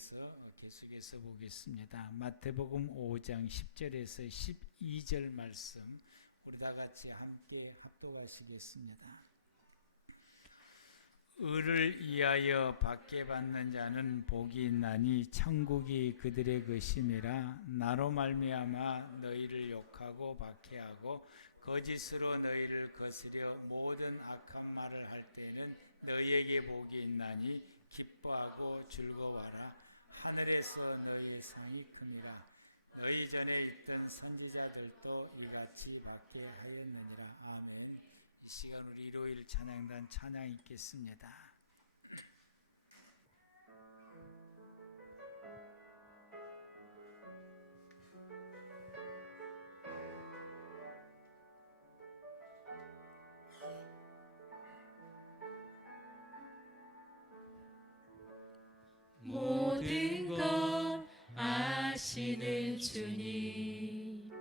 이어서 계속해서 보겠습니다. 마태복음 5장 10절에서 12절 말씀 우리 다 같이 함께 합독하시겠습니다. 의를 위하여 박해받는 자는 복이 있나니 천국이 그들의 것임이라. 나로 말미암아 너희를 욕하고 박해하고 거짓으로 너희를 거스려 모든 악한 말을 할 때에는 너희에게 복이 있나니 기뻐하고 즐거워하라. 하늘에서 너희의 상이 큽니다. 너희 전에 있던 선지자들도 이같이 박해하였느니라. 아멘. 이 시간 우리 일요일 찬양단 찬양 있겠습니다. 모든 것 아시는 주님,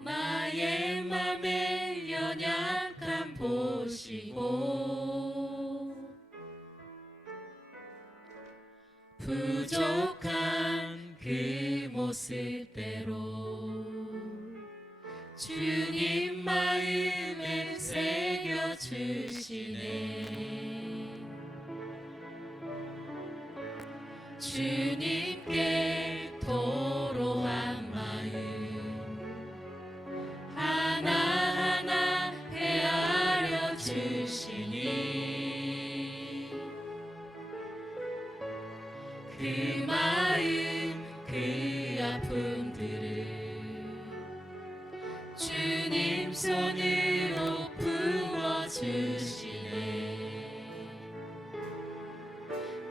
나의 맘의 연약함 보시고 부족한 그 모습대로 주님 마음에 새겨주시네. 주님께 토로한 마음 하나하나 헤아려 주시니 그 마음 그 아픔들을 주님 손으로 품어주시네.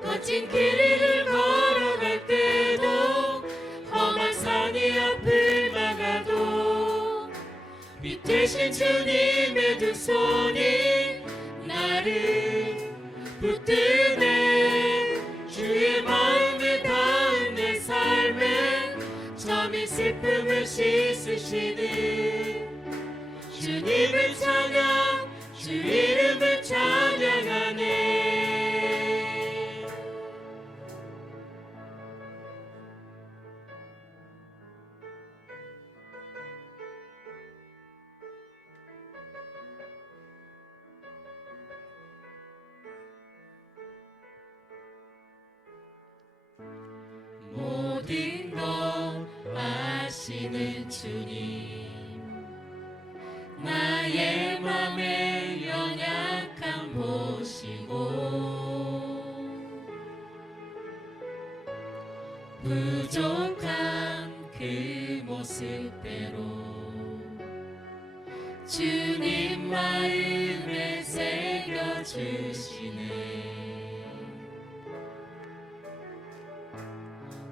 거친 길을 걸어갈 때도 험한 산이 앞을 막아도 빛되신 주님의 두 손이 나를 붙드네. 주의 마음에 닿은 내 삶에 점이 슬픔을 씻으시는 주님을 찬양 주 이름을 찬양하네. 모든 것 아시는 주님, 나의 맘의 연약함 보시고 부족한 그 모습대로 주님 마음에 새겨주시네.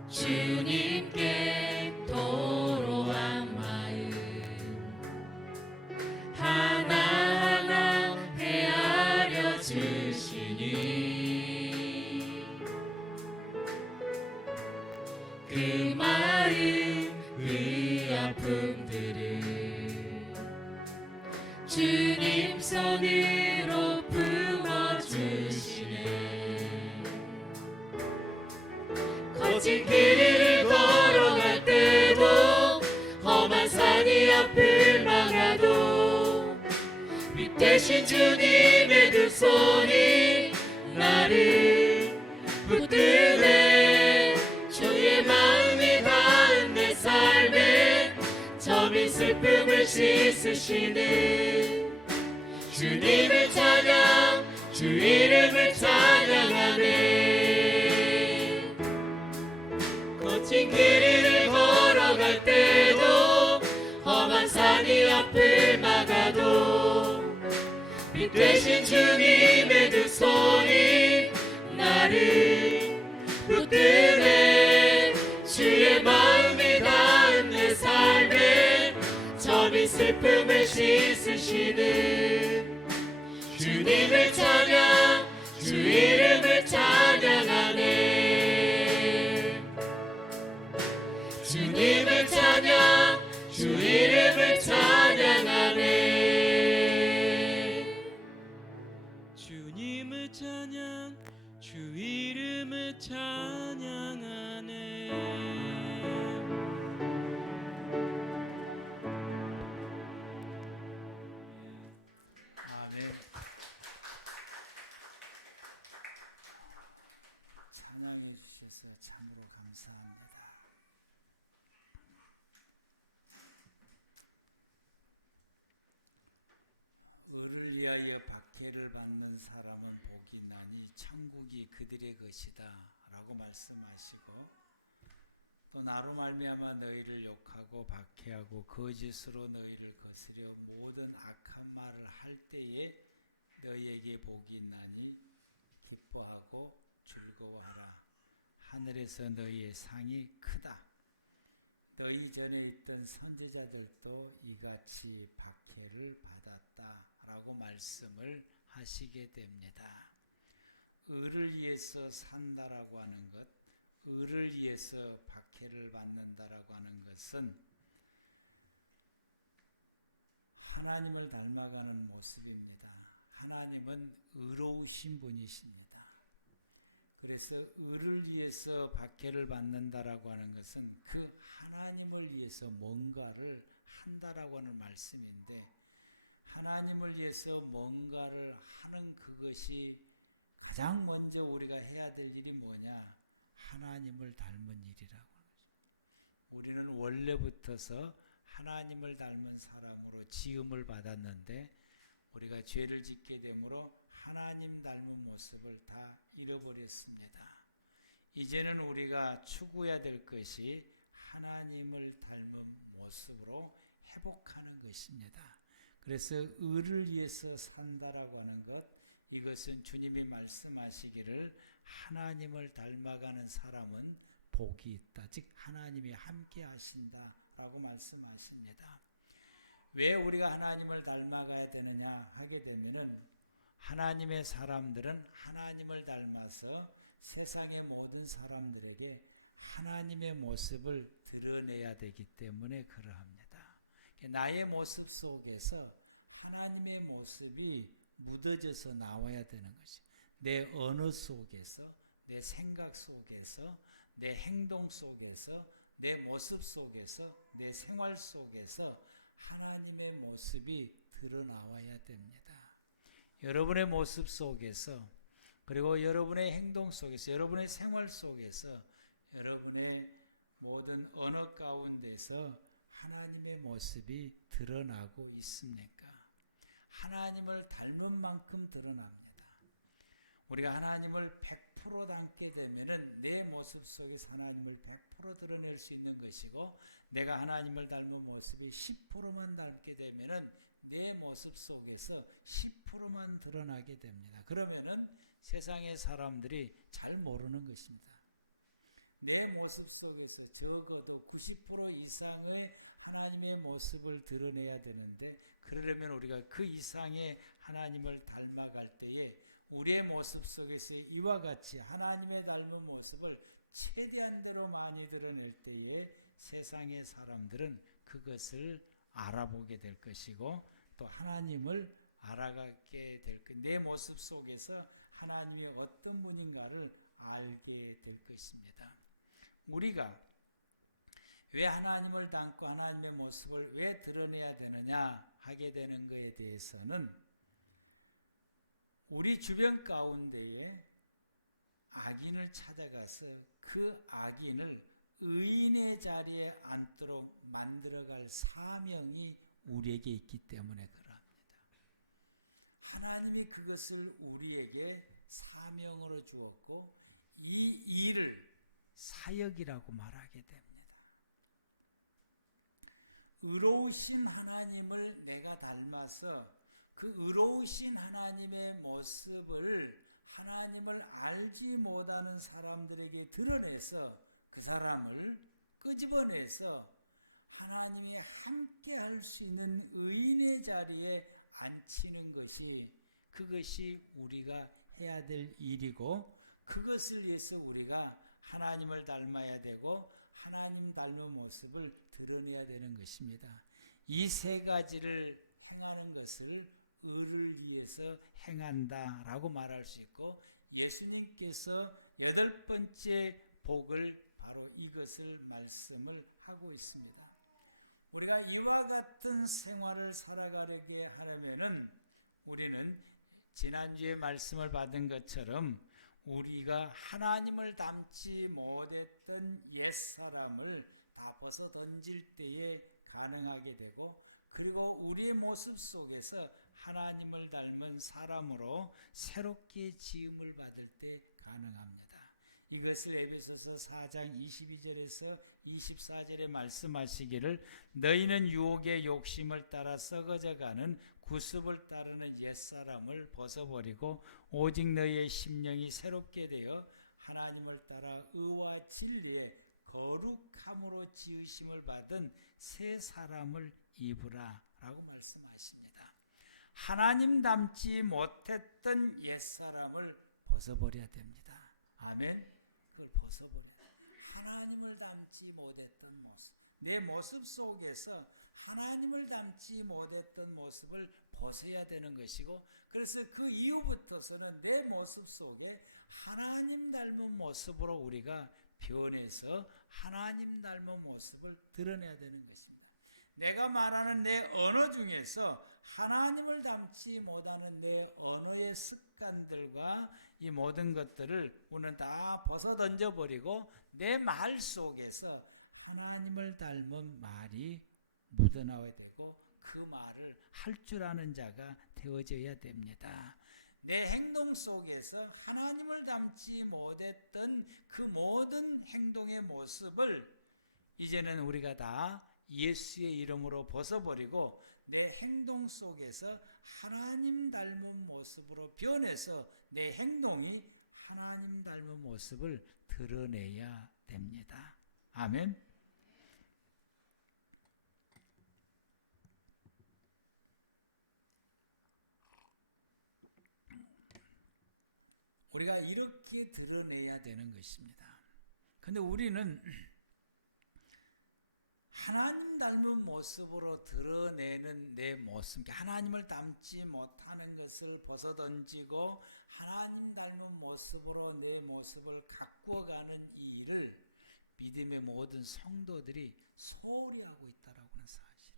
주님께 토로한 마음 하나하나 헤아려 주시니 그 마음 그 아픔들을 주님 손으로 품어주시네. 거친 길을 걸어갈 때도 험한 산이 앞을 막아도 빛되신 주님의 두 손이 나를 붙드네. 주의 마음이 닿은 내 삶에 점이 슬픔을 씻으시는 주님을 찬양 주 이름을 찬양하네. 거친 길을 걸어갈 때도 험한 산이 앞을 막아도 빛되신 주님의 두 손이 나를 붙드네. 주의 마음이 닿은 내 삶에 점이 슬픔을 씻으시는 주님을 찬양 주 이름을 찬양하네. 주님을 찬양 주 이름을 찬양하네. 주님을 찬양 주 이름을 주를 찬양하네. 아멘. 찬양해 주셔서 참으로 감사합니다. 을을 위하여 박해를 받는 사람은 복이 있나니 천국이 그들의 것이다 라고 말씀하시고, 또 나로 말미암아 너희를 욕하고 박해하고 거짓으로 너희를 거스려 모든 악한 말을 할 때에 너희에게 복이 있나니 기뻐하고 즐거워하라. 하늘에서 너희의 상이 크다. 너희 전에 있던 선지자들도 이같이 박해를 받았다 라고 말씀을 하시게 됩니다. 을을 위해서 산다라고 하는 것, 을을 위해서 박해를 받는다라고 하는 것은 하나님을 닮아가는 모습입니다. 하나님은 의로우신 분이십니다. 그래서 을을 위해서 박해를 받는다라고 하는 것은 그 하나님을 위해서 뭔가를 한다라고 하는 말씀인데, 하나님을 위해서 뭔가를 하는 그것이 가장 먼저 우리가 해야 될 일이 뭐냐? 하나님을 닮은 일이라고 하는 거죠. 우리는 원래부터서 하나님을 닮은 사람으로 지음을 받았는데, 우리가 죄를 짓게 되므로 하나님 닮은 모습을 다 잃어버렸습니다. 이제는 우리가 추구해야 될 것이 하나님을 닮은 모습으로 회복하는 것입니다. 그래서 을을 위해서 산다라고 하는 것, 이것은 주님이 말씀하시기를 하나님을 닮아가는 사람은 복이 있다. 즉 하나님이 함께 하신다라고 말씀하십니다. 왜 우리가 하나님을 닮아가야 되느냐 하게 되면은, 하나님의 사람들은 하나님을 닮아서 세상의 모든 사람들에게 하나님의 모습을 드러내야 되기 때문에 그러합니다. 나의 모습 속에서 하나님의 모습이 묻어져서 나와야 되는 것이, 내 언어 속에서, 내 생각 속에서, 내 행동 속에서, 내 모습 속에서, 내 생활 속에서 하나님의 모습이 드러나와야 됩니다. 여러분의 모습 속에서, 그리고 여러분의 행동 속에서, 여러분의 생활 속에서, 여러분의 모든 언어 가운데서 하나님의 모습이 드러나고 있습니까? 하나님을 닮은 만큼 드러납니다. 우리가 하나님을 100% 닮게 되면은 내 모습 속에서 하나님을 100% 드러낼 수 있는 것이고, 내가 하나님을 닮은 모습이 10%만 닮게 되면은 내 모습 속에서 10%만 드러나게 됩니다. 그러면은 세상의 사람들이 잘 모르는 것입니다. 내 모습 속에서 적어도 90% 이상의 하나님의 모습을 드러내야 되는데, 그러려면 우리가 그 이상의 하나님을 닮아갈 때에 우리의 모습 속에서 이와 같이 하나님의 닮은 모습을 최대한대로 많이 드러낼 때에 세상의 사람들은 그것을 알아보게 될 것이고, 또 하나님을 알아가게 될 것, 내 모습 속에서 하나님이 어떤 분인가를 알게 될 것입니다. 우리가 왜 하나님을 닮고 하나님의 모습을 왜 드러내야 되느냐 하게 되는 것에 대해서는, 우리 주변 가운데에 악인을 찾아가서 그 악인을 의인의 자리에 앉도록 만들어갈 사명이 우리에게 있기 때문에 그러합니다. 하나님이 그것을 우리에게 사명으로 주었고, 이 일을 사역이라고 말하게 됩니다. 의로우신 하나님을 내가 닮아서 그 의로우신 하나님의 모습을 하나님을 알지 못하는 사람들에게 드러내서 그 사람을 끄집어내서 하나님이 함께 할 수 있는 의인의 자리에 앉히는 것이, 그것이 우리가 해야 될 일이고, 그것을 위해서 우리가 하나님을 닮아야 되고 하나님 닮은 모습을 드러내야 되는 것입니다. 이 세 가지를 행하는 것을 을을 위해서 행한다라고 말할 수 있고, 예수님께서 여덟 번째 복을 바로 이것을 말씀을 하고 있습니다. 우리가 이와 같은 생활을 살아가게 하려면은 우리는 지난주에 말씀을 받은 것처럼 우리가 하나님을 닮지 못했던 옛사람을 다 벗어 던질 때에 가능하게 되고, 그리고 우리의 모습 속에서 하나님을 닮은 사람으로 새롭게 지음을 받을 때 가능합니다. 이것을 에베소서 4장 22절에서 24절에 말씀하시기를 너희는 유혹의 욕심을 따라 썩어져가는 구습을 따르는 옛사람을 벗어버리고 오직 너희의 심령이 새롭게 되어 하나님을 따라 의와 진리의 거룩함으로 지으심을 받은 새 사람을 입으라 라고 말씀하십니다. 하나님 닮지 못했던 옛사람을 벗어버려야 됩니다. 아멘. 그걸 벗어버려야 하나님을 닮지 못했던 모습, 내 모습 속에서 하나님을 닮지 못했던 모습을 벗어야 되는 것이고, 그래서 그 이후부터서는 내 모습 속에 하나님 닮은 모습으로 우리가 변해서 하나님 닮은 모습을 드러내야 되는 것입니다. 내가 말하는 내 언어 중에서 하나님을 닮지 못하는 내 언어의 습관들과 이 모든 것들을 우리는 다 벗어 던져버리고 내 말 속에서 하나님을 닮은 말이 묻어나와야 되고 그 말을 할 줄 아는 자가 되어져야 됩니다. 내 행동 속에서 하나님을 닮지 못했던 그 모든 행동의 모습을 이제는 우리가 다 예수의 이름으로 벗어버리고 내 행동 속에서 하나님 닮은 모습으로 변해서 내 행동이 하나님 닮은 모습을 드러내야 됩니다. 아멘. 우리가 이렇게 드러내야 되는 것입니다. 근데 우리는 하나님 닮은 모습으로 드러내는 내 모습, 하나님을 닮지 못하는 것을 벗어던지고 하나님 닮은 모습으로 내 모습을 가꾸어가는 이 일을 믿음의 모든 성도들이 소홀히 하고 있다라고 하는 사실.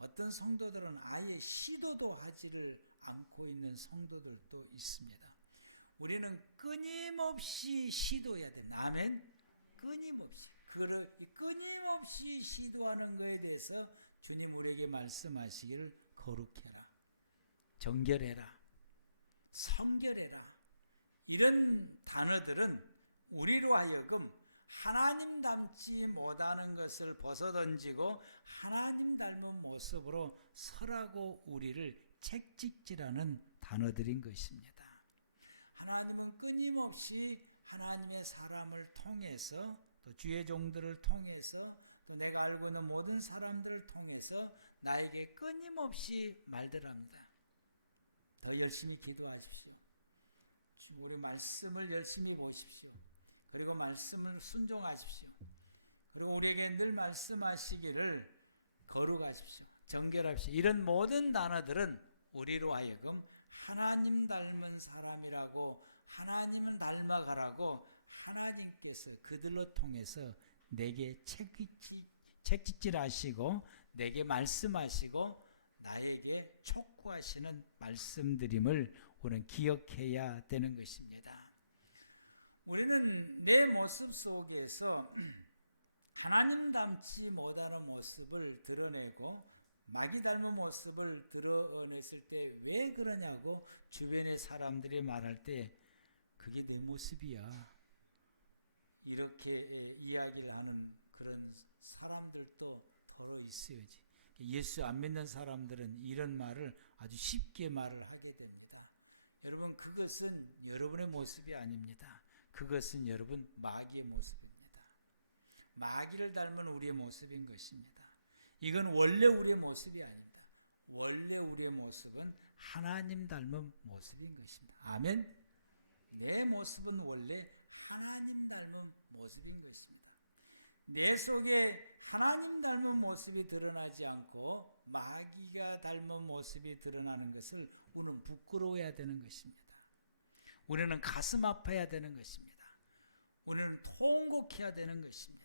어떤 성도들은 아예 시도도 하지를 않고 있는 성도들도 있습니다. 우리는 끊임없이 시도해야 됩니다. 아멘. 끊임없이. 끊임없이 시도하는 것에 대해서 주님 우리에게 말씀하시기를 거룩해라, 정결해라, 성결해라. 이런 단어들은 우리로 하여금 하나님 닮지 못하는 것을 벗어던지고 하나님 닮은 모습으로 설하고 우리를 책찍질하는 단어들인 것입니다. 하나님은 끊임없이 하나님의 사람을 통해서 또 주의 종들을 통해서 또 내가 알고 있는 모든 사람들을 통해서 나에게 끊임없이 말들합니다. 더 열심히 기도하십시오. 우리 말씀을 열심히 보십시오. 그리고 말씀을 순종하십시오. 그리고 우리에게 늘 말씀하시기를 거룩하십시오, 정결하십시오. 이런 모든 단어들은 우리로 하여금 하나님 닮은 사람이라고, 하나님을 닮아가라고 하나님께서 그들로 통해서 내게 책짓질하시고 내게 말씀하시고 나에게 촉구하시는 말씀드림을 우리는 기억해야 되는 것입니다. 우리는 내 모습 속에서 하나님 닮지 못하는 모습을 드러내고 마귀 닮은 모습을 드러냈을 때 왜 그러냐고 주변의 사람들이 말할 때 그게 내 모습이야, 이렇게 이야기를 하는 그런 사람들도 더러 있어야지. 예수 안 믿는 사람들은 이런 말을 아주 쉽게 말을 하게 됩니다. 여러분, 그것은 여러분의 모습이 아닙니다. 그것은 여러분 마귀의 모습입니다. 마귀를 닮은 우리의 모습인 것입니다. 이건 원래 우리의 모습이 아닙니다. 원래 우리의 모습은 하나님 닮은 모습인 것입니다. 아멘. 내 모습은 원래 하나님 닮은 모습인 것입니다. 내 속에 하나님 닮은 모습이 드러나지 않고 마귀가 닮은 모습이 드러나는 것을 우리는 부끄러워해야 되는 것입니다. 우리는 가슴 아파야 되는 것입니다. 통곡해야 되는 것입니다.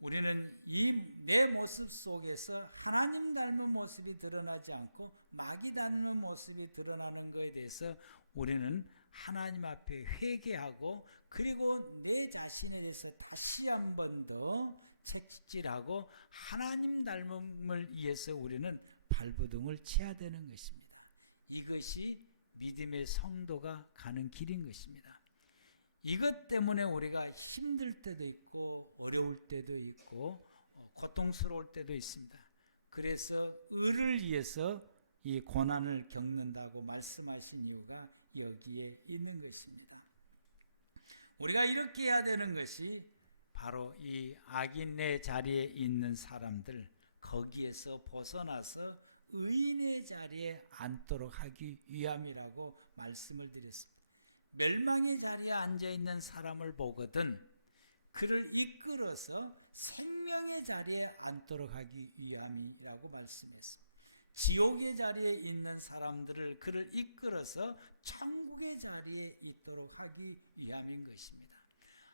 우리는 이 내 모습 속에서 하나님 닮은 모습이 드러나지 않고 마귀 닮은 모습이 드러나는 것에 대해서 우리는 하나님 앞에 회개하고 그리고 내 자신에 대해서 다시 한 번 더 채찍질하고 하나님 닮음을 위해서 우리는 발버둥을 쳐야 되는 것입니다. 이것이 믿음의 성도가 가는 길인 것입니다. 이것 때문에 우리가 힘들 때도 있고 어려울 때도 있고 고통스러울 때도 있습니다. 그래서 의를 위해서 이 고난을 겪는다고 말씀하신 이유가 여기에 있는 것입니다. 우리가 이렇게 해야 되는 것이 바로 이 악인의 자리에 있는 사람들, 거기에서 벗어나서 의인의 자리에 앉도록 하기 위함이라고 말씀을 드렸습니다. 멸망의 자리에 앉아있는 사람을 보거든 그를 이끌어서 생명의 자리에 앉도록 하기 위함이라고 말씀했습니다. 지옥의 자리에 있는 사람들을 그를 이끌어서 천국의 자리에 있도록 하기 위함인 것입니다.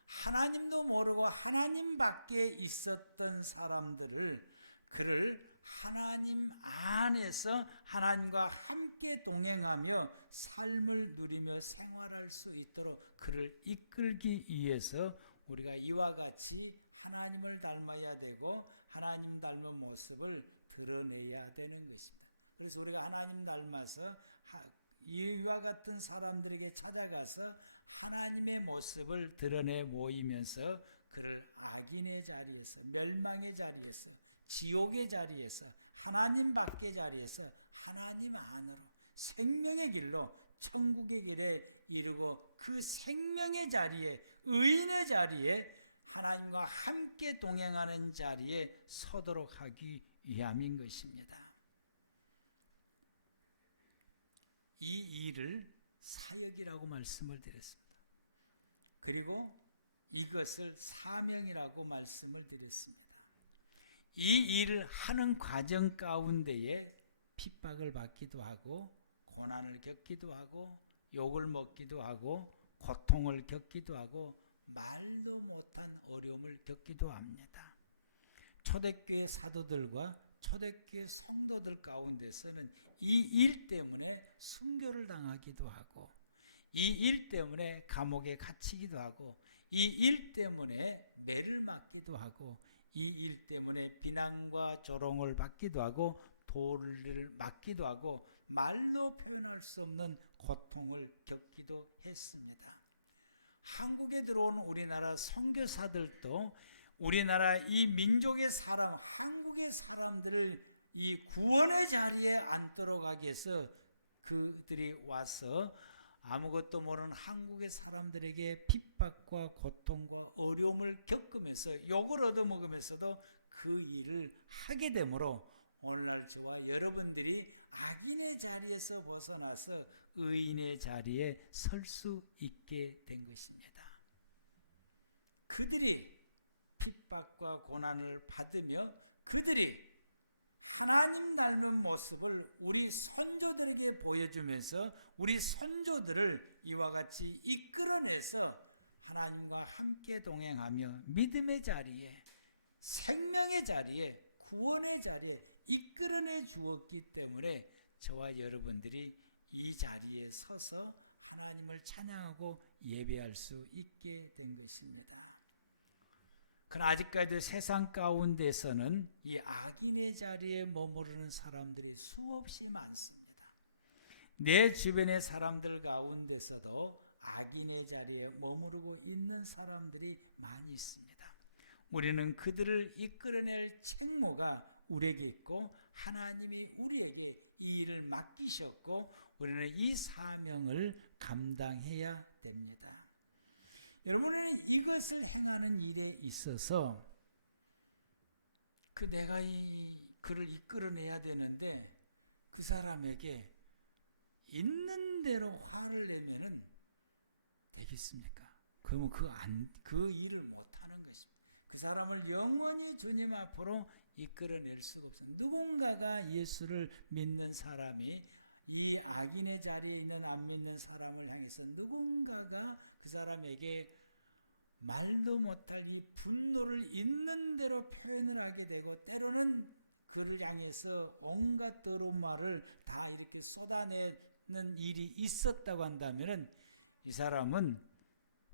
하나님도 모르고 하나님 밖에 있었던 사람들을 그를 하나님 안에서 하나님과 함께 동행하며 삶을 누리며 생활할 수 있도록 그를 이끌기 위해서 우리가 이와 같이 하나님을 닮아야 되고 하나님 닮은 모습을 드러내야 되는 것입니다. 그래서 우리가 하나님 닮아서 이와 같은 사람들에게 찾아가서 하나님의 모습을 드러내 모이면서 그를 악인의 자리에서 멸망의 자리에서 지옥의 자리에서 하나님 밖의 자리에서 하나님 안으로 생명의 길로 천국의 길에 이르고 그 생명의 자리에 의인의 자리에 하나님과 함께 동행하는 자리에 서도록 하기 위함인 것입니다. 이 일을 사역이라고 말씀을 드렸습니다. 그리고 이것을 사명이라고 말씀을 드렸습니다. 이 일을 하는 과정 가운데에 핍박을 받기도 하고 고난을 겪기도 하고 욕을 먹기도 하고 고통을 겪기도 하고 말도 못한 어려움을 겪기도 합니다. 초대교회 사도들과 초대교회 성도들 가운데서는 이 일 때문에 순교를 당하기도 하고 이 일 때문에 감옥에 갇히기도 하고 이 일 때문에 매를 맞기도 하고 이 일 때문에 비난과 조롱을 받기도 하고 돌을 맞기도 하고 말로 표현할 수 없는 고통을 겪기도 했습니다. 한국에 들어온 우리나라 선교사들도 우리나라 이 민족의 사람, 한국의 사람들을 이 구원의 자리에 앉도록 하기 위해서 그들이 와서 아무것도 모르는 한국의 사람들에게 핍박과 고통과 어려움을 겪으면서 욕을 얻어먹으면서도 그 일을 하게 되므로 오늘날 저와 여러분들이 악인의 자리에서 벗어나서 의인의 자리에 설 수 있게 된 것입니다. 그들이 핍박과 고난을 받으며 그들이 하나님 닮은 모습을 우리 선조들에게 보여주면서 우리 선조들을 이와 같이 이끌어내서 하나님과 함께 동행하며 믿음의 자리에 생명의 자리에 구원의 자리에 이끌어내 주었기 때문에 저와 여러분들이 이 자리에 서서 하나님을 찬양하고 예배할 수 있게 된 것입니다. 그러나 아직까지도 세상 가운데서는 이 악인의 자리에 머무르는 사람들이 수없이 많습니다. 내 주변의 사람들 가운데서도 악인의 자리에 머무르고 있는 사람들이 많이 있습니다. 우리는 그들을 이끌어낼 책무가 우리에게 있고 하나님이 우리에게 이 일을 맡기셨고 우리는 이 사명을 감당해야 됩니다. 여러분은 이것을 행하는 일에 있어서 내가 그를 이끌어내야 되는데 그 사람에게 있는 대로 화를 내면은 되겠습니까? 그러면 그 일을 못하는 것입니다. 그 사람을 영원히 주님 앞으로 이끌어낼 수가 없습니다. 누군가가 예수를 믿는 사람이 이 악인의 자리에 있는 안 믿는 사람을 향해서 누군가가 그 사람에게 말도 못할 이 분노를 있는 대로 표현을 하게 되고 때로는 그를 향해서 온갖 더러운 말을 다 이렇게 쏟아내는 일이 있었다고 한다면 이 사람은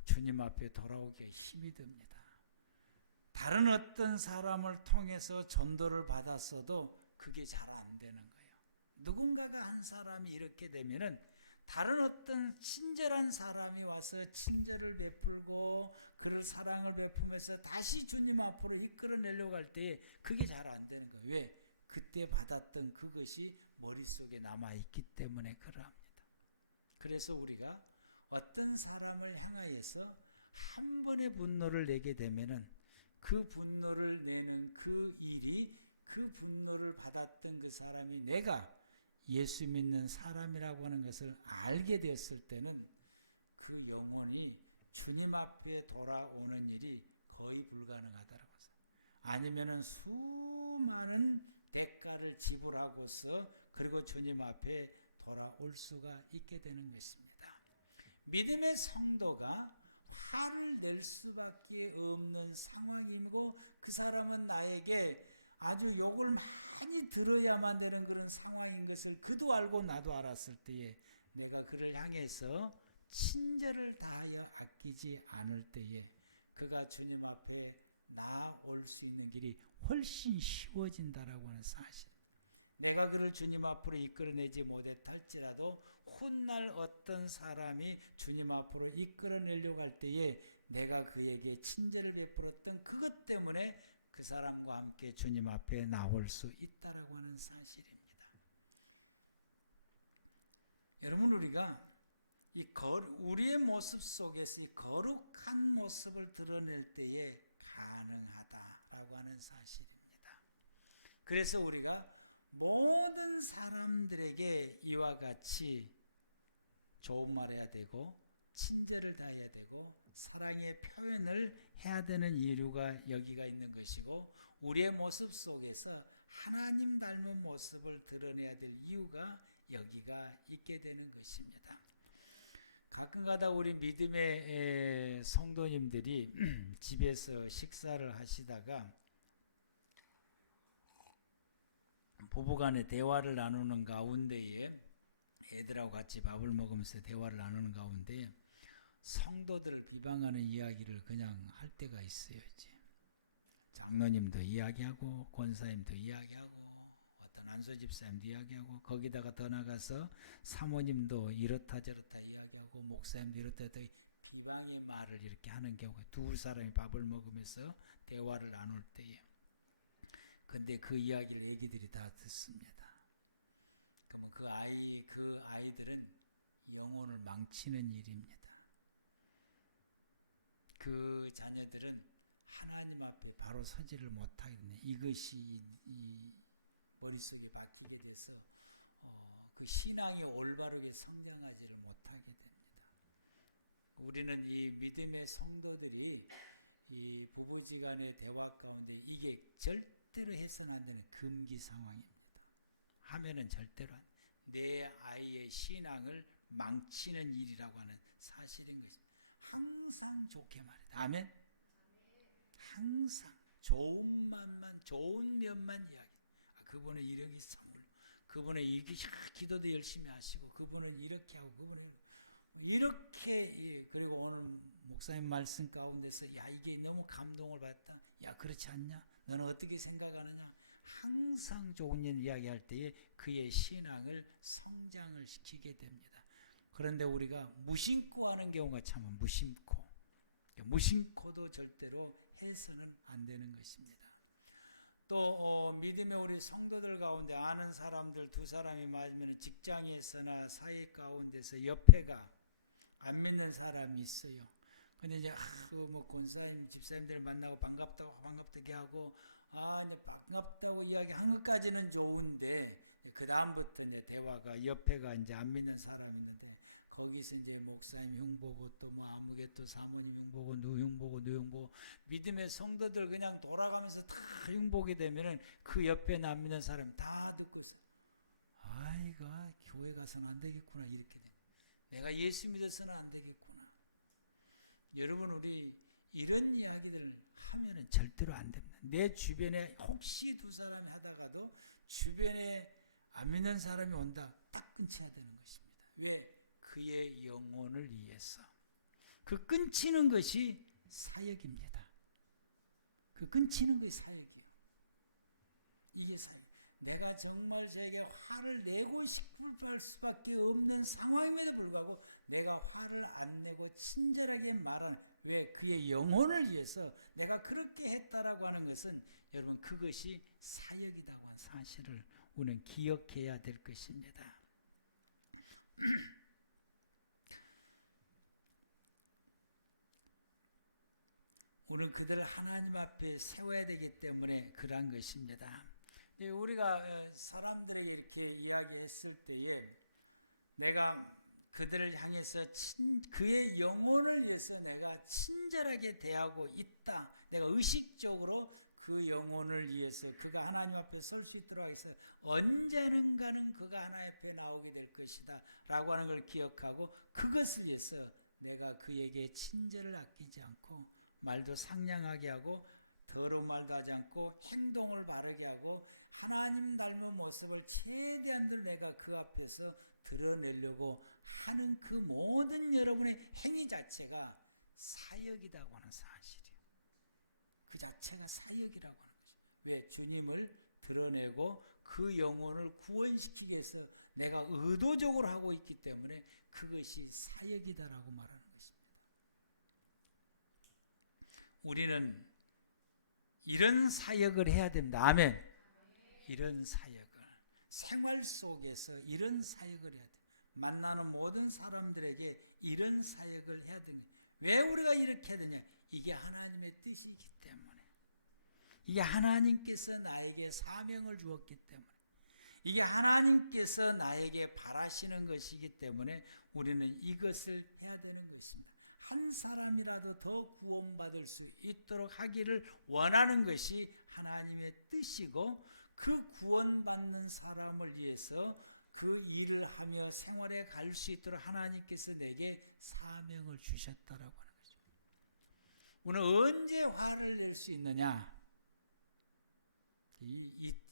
주님 앞에 돌아오기에 힘이 듭니다. 다른 어떤 사람을 통해서 전도를 받았어도 그게 잘 안 되는 거예요. 누군가가 한 사람이 이렇게 되면은 다른 어떤 친절한 사람이 와서 친절을 베풀고 그를 사랑을 베풀면서 다시 주님 앞으로 이끌어내려고 할 때에 그게 잘 안 되는 거예요. 왜? 그때 받았던 그것이 머릿속에 남아있기 때문에 그러합니다. 그래서 우리가 어떤 사람을 향하여서 한 번의 분노를 내게 되면은 그 분노를 내는 그 일이 그 분노를 받았던 그 사람이 내가 예수 믿는 사람이라고 하는 것을 알게 되었을 때는 그 영혼이 주님 앞에 돌아오는 일이 거의 불가능하다라고 해서 아니면은 수많은 대가를 지불하고서 그리고 주님 앞에 돌아올 수가 있게 되는 것입니다. 믿음의 성도가 화를 낼 수밖에 없는 상황이고 그 사람은 나에게 아주 욕을 많이 들어야만 되는 그런 상황인 것을 그도 알고 나도 알았을 때에 내가 그를 향해서 친절을 다하여 아끼지 않을 때에 그가 주님 앞에 나올 수 있는 길이 훨씬 쉬워진다라고 하는 사실. 내가 그를 주님 앞으로 이끌어내지 못했다 할지라도 훗날 어떤 사람이 주님 앞으로 이끌어내려고 할 때에 내가 그에게 친절을 베풀었던 그것 때문에 그 사람과 함께 주님 앞에 나올 수 있다라고 하는 사실입니다. 여러분 우리가 우리의 모습 속에서 이 거룩한 모습을 드러낼 때에 가능하다라고 하는 사실입니다. 그래서 우리가 모든 사람들에게 이와 같이 좋은 말 해야 되고 친절을 다해야 되고 사랑의 표현을 해야 되는 이유가 여기가 있는 것이고 우리의 모습 속에서 하나님 닮은 모습을 드러내야 될 이유가 여기가 있게 되는 것입니다. 가끔가다 우리 믿음의 성도님들이 집에서 식사를 하시다가 부부간에 대화를 나누는 가운데에 애들하고 같이 밥을 먹으면서 대화를 나누는 가운데 성도들 비방하는 이야기를 그냥 할 때가 있어요. 이제 장로님도 이야기하고 권사님도 이야기하고 어떤 안수집사님도 이야기하고 거기다가 더 나가서 사모님도 이렇다 저렇다 이야기하고 목사님도 이렇다 저렇다 비방의 말을 이렇게 하는 경우에 두 사람이 밥을 먹으면서 대화를 나눌 때에 근데 그 이야기를 애기들이 다 듣습니다. 그러면 그 아이들은 영혼을 망치는 일입니다. 그 자녀들은 하나님 앞에 바로 서지를 못하게 되네. 이것이 이 머릿속에 박히게 돼서 그 신앙이 올바르게 성장하지를 못하게 됩니다. 우리는 이 믿음의 성도들이 이 부부지간의 대화 가운데 이게 절대로 해서는 안 되는 금기 상황입니다. 하면은 절대로 내 아이의 신앙을 망치는 일이라고 하는 사실인 것입니다. 항상 좋게 말해야 아멘? 항상 좋은 말만 좋은 면만 이야기. 그분은 이력이 선물. 그분은 이게 기도도 열심히 하시고 그분은 이렇게 하고 그분은 이렇게 그리고 오늘 목사님 말씀 가운데서 야 이게 너무 감동을 받았다. 야 그렇지 않냐? 너는 어떻게 생각하느냐? 항상 좋은 일 이야기할 때에 그의 신앙을 성장을 시키게 됩니다. 그런데 우리가 무심코 하는 경우가 참 무심코도 절대로 해서는 안 되는 것입니다. 또 믿음의 우리 성도들 가운데 아는 사람들 두 사람이 맞으면 직장에서나 사회 가운데서 옆에가 안 믿는 사람이 있어요. 근데 이제 뭐 권사님 집사님들 만나고 반갑다고 하고 반갑다고 이야기하는 것까지는 좋은데 그 다음부터 이제 대화가 옆에가 이제 안 믿는 사람이 있는데 거기서 이제 목사님 흉보고 또 뭐 아무개 또 사모님 흉보고 누 흉보고 믿음의 성도들 그냥 돌아가면서 다 흉보게 되면은 그 옆에 안 믿는 사람 다 듣고서 아이가 교회 가서는 안 되겠구나 이렇게 돼. 내가 예수 믿어서는 안 되겠구나. 여러분 우리 이런 이야기들을 하면은 절대로 안 됩니다. 내 주변에 혹시 두 사람이 하다가도 주변에 안 믿는 사람이 온다, 딱 끊쳐야 되는 것입니다. 왜? 그의 영혼을 위해서. 그 끊치는 것이 사역입니다. 그 끊치는 것이 사역이에요. 이게 사역. 내가 정말 저에게 화를 내고 싶을 수밖에 없는 상황임에도 불구하고 내가 화를 안 내고 친절하게 말하는, 왜? 그의 영혼을 위해서 내가 그렇게 했다라고 하는 것은 여러분 그것이 사역이라고 하는 사실을 우리는 기억해야 될 것입니다. 우리는 그들을 하나님 앞에 세워야 되기 때문에 그러한 것입니다. 우리가 사람들에게 이렇게 이야기했을 때에 내가 그들을 향해서 그의 영혼을 위해서 내가 친절하게 대하고 있다. 내가 의식적으로 그 영혼을 위해서 그가 하나님 앞에 설 수 있도록 해서 언제는가는 그가 하나님 앞에 나오게 될 것이다 라고 하는 걸 기억하고 그것을 위해서 내가 그에게 친절을 아끼지 않고 말도 상냥하게 하고 더러운 말도 하지 않고 행동을 바르게 하고 하나님 닮은 모습을 최대한들 내가 그 앞에서 드러내려고 하는 그 모든 여러분의 행위 자체가 사역이라고 하는 사실이에요. 그 자체가 사역이라고 하는 거죠. 왜? 주님을 드러내고 그 영혼을 구원시키기 위해서 내가 의도적으로 하고 있기 때문에 그것이 사역이다라고 말하는 것입니다. 우리는 이런 사역을 해야 됩니다. 아멘. 이런 사역을 생활 속에서 이런 사역을 해야 돼. 만나는 모든 사람들에게 이런 사역을 해야 되는 거예요. 왜 우리가 이렇게 해야 되냐? 이게 하나님의 뜻이기 때문에. 이게 하나님께서 나에게 사명을 주었기 때문에. 이게 하나님께서 나에게 바라시는 것이기 때문에 우리는 이것을 해야 되는 것입니다. 한 사람이라도 더 구원받을 수 있도록 하기를 원하는 것이 하나님의 뜻이고 그 구원받는 사람을 위해서 그 일을 하며 생활에 갈 수 있도록 하나님께서 내게 사명을 주셨다라고 하는 거죠. 우리는 언제 화를 낼 수 있느냐?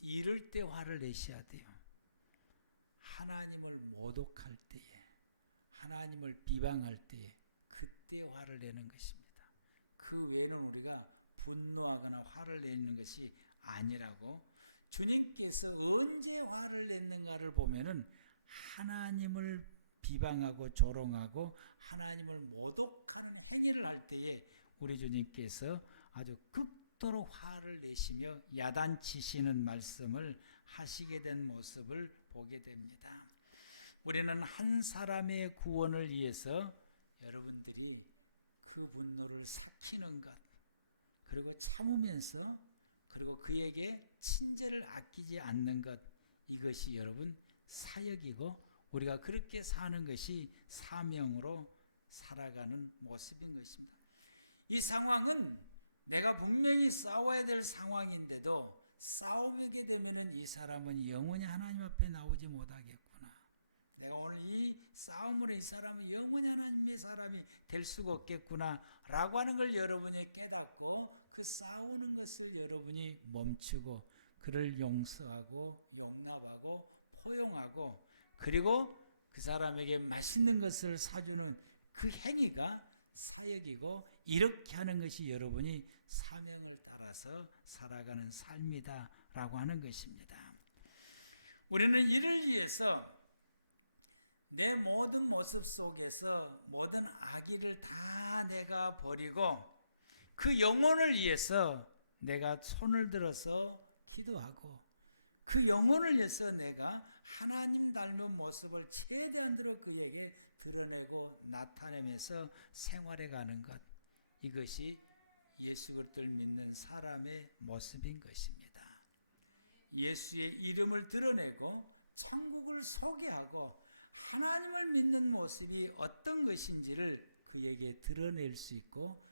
이럴 때 화를 내셔야 돼요. 하나님을 모독할 때에, 하나님을 비방할 때에 그때 화를 내는 것입니다. 그 외에는 우리가 분노하거나 화를 내는 것이 아니라고. 주님께서 언제 화를 냈는가를 보면은 하나님을 비방하고 조롱하고 하나님을 모독하는 행위를 할 때에 우리 주님께서 아주 극도로 화를 내시며 야단치시는 말씀을 하시게 된 모습을 보게 됩니다. 우리는 한 사람의 구원을 위해서 여러분들이 그 분노를 삭히는 것, 그리고 참으면서 그리고 그에게 친절을 아끼지 않는 것, 이것이 여러분 사역이고 우리가 그렇게 사는 것이 사명으로 살아가는 모습인 것입니다. 이 상황은 내가 분명히 싸워야 될 상황인데도 싸우게 되면 이 사람은 영원히 하나님 앞에 나오지 못하겠구나. 내가 오늘 이 싸움으로 이 사람은 영원히 하나님의 사람이 될 수가 없겠구나 라고 하는 걸 여러분이 깨닫고 그 싸우는 것을 여러분이 멈추고 그를 용서하고 용납하고 포용하고 그리고 그 사람에게 맛있는 것을 사주는 그 행위가 사역이고 이렇게 하는 것이 여러분이 사명을 따라서 살아가는 삶이다 라고 하는 것입니다. 우리는 이를 위해서 내 모든 모습 속에서 모든 악의를 다 내가 버리고 그 영혼을 위해서 내가 손을 들어서 기도하고 그 영혼을 위해서 내가 하나님 닮은 모습을 최대한대로 그에게 드러내고 나타내면서 생활해 가는 것, 이것이 예수 그리스도를 믿는 사람의 모습인 것입니다. 예수의 이름을 드러내고 천국을 소개하고 하나님을 믿는 모습이 어떤 것인지를 그에게 드러낼 수 있고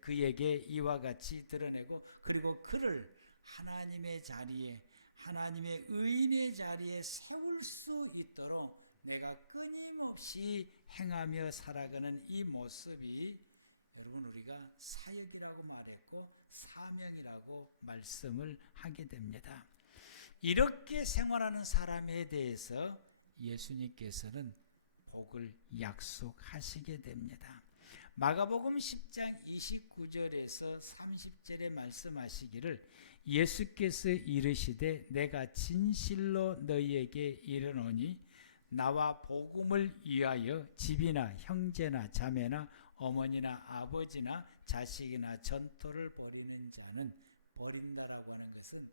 그에게 이와 같이 드러내고 그리고 그를 하나님의 자리에 하나님의 의인의 자리에 세울 수 있도록 내가 끊임없이 행하며 살아가는 이 모습이 여러분 우리가 사역이라고 말했고 사명이라고 말씀을 하게 됩니다. 이렇게 생활하는 사람에 대해서 예수님께서는 복을 약속하시게 됩니다. 마가복음 10장 29절에서 30절에 말씀하시기를 예수께서 이르시되 내가 진실로 너희에게 이르노니 나와 복음을 위하여 집이나 형제나 자매나 어머니나 아버지나 자식이나 전토를 벌이는 자는 버린다라고 하는 것은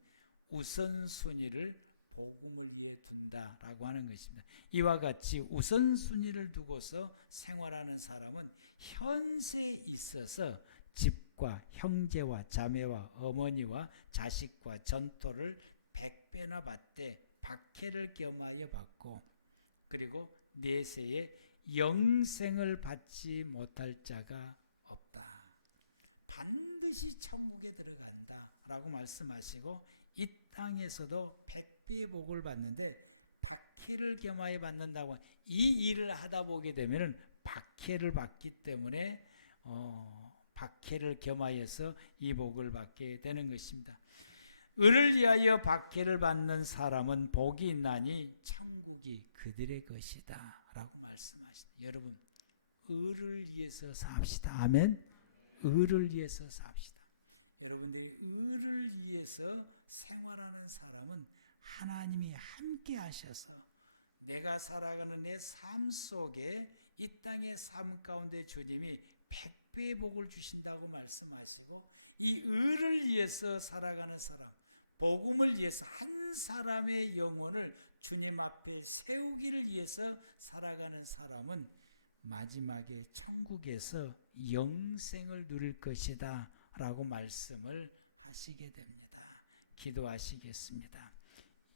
우선순위를 복음을 위해 둔다라고 하는 것입니다. 이와 같이 우선순위를 두고서 생활하는 사람은 현세에 있어서 집과 형제와 자매와 어머니와 자식과 전토를 100배나 받되 박해를 겸하여 받고 그리고 내세에 영생을 받지 못할 자가 없다. 반드시 천국에 들어간다라고 말씀하시고 이 땅에서도 100배의 복을 받는데 박해를 겸하여 받는다고 이 일을 하다 보게 되면은 박해를 받기 때문에 박해를 겸하여서 이 복을 받게 되는 것입니다. 을을 위하여 박해를 받는 사람은 복이 있나니 천국이 그들의 것이다 라고 말씀하십니다. 여러분 을을 위해서 삽시다. 아멘. 을을 위해서 삽시다. 여러분들이 을을 위해서 생활하는 사람은 하나님이 함께 하셔서 내가 살아가는 내 삶 속에 이 땅의 삶 가운데 주님이 100배의 복을 주신다고 말씀하시고 이 을을 위해서 살아가는 사람, 복음을 위해서 한 사람의 영혼을 주님 앞에 세우기를 위해서 살아가는 사람은 마지막에 천국에서 영생을 누릴 것이다 라고 말씀을 하시게 됩니다. 기도하시겠습니다.